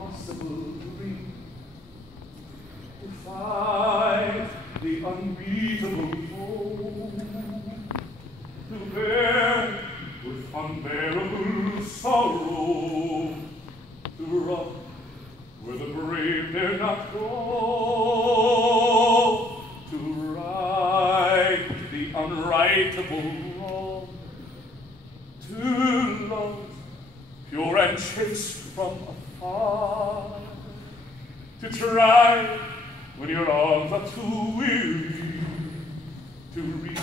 impossible dream, to fight the unbeatable foe, to bear with unbearable sorrow, to run where the brave dare not go, to right the unrightable wrong, to love pure and chaste from afar, to try when your arms are too weary, to reach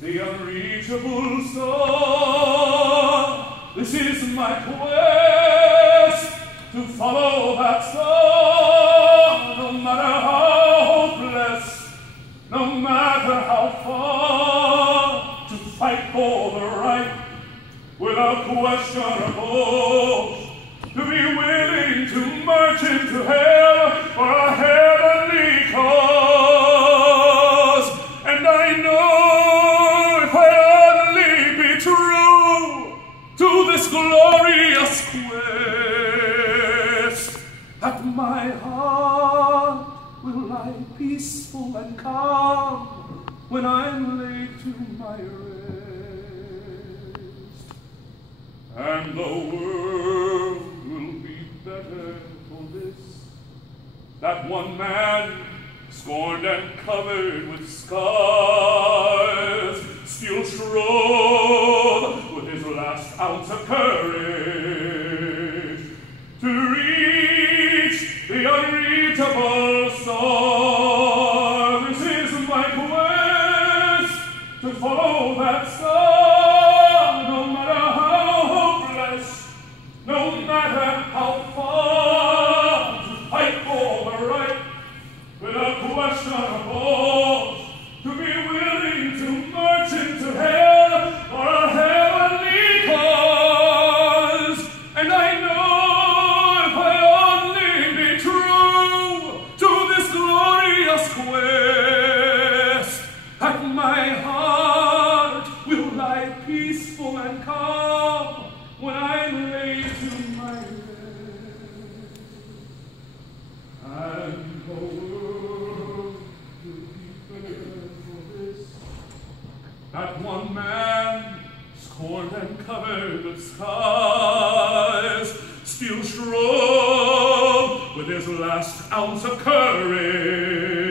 the unreachable star. This is my quest, to follow that star, no matter how hopeless, no matter how far, to fight for the right without question or hope, to be willing to march into hell for a heavenly cause. And I know if I only be true to this glorious quest, that my heart will lie peaceful and calm when I'm laid to my rest. And the world will be better for this, that one man, scorned and covered with scars, still strove with his last ounce of courage to reach the unreachable star. This is my quest, to follow that star, no matter how hopeless, no matter how far, to fight for the right without question or hope, to be willing to march into hell for a heavenly cause. And I know if I only be true to this glorious quest, that my heart will lie peaceful and calm when I'm laid to my rest. And the world will be better for this, that one man, scorned and covered with scars, still strove with his last ounce of courage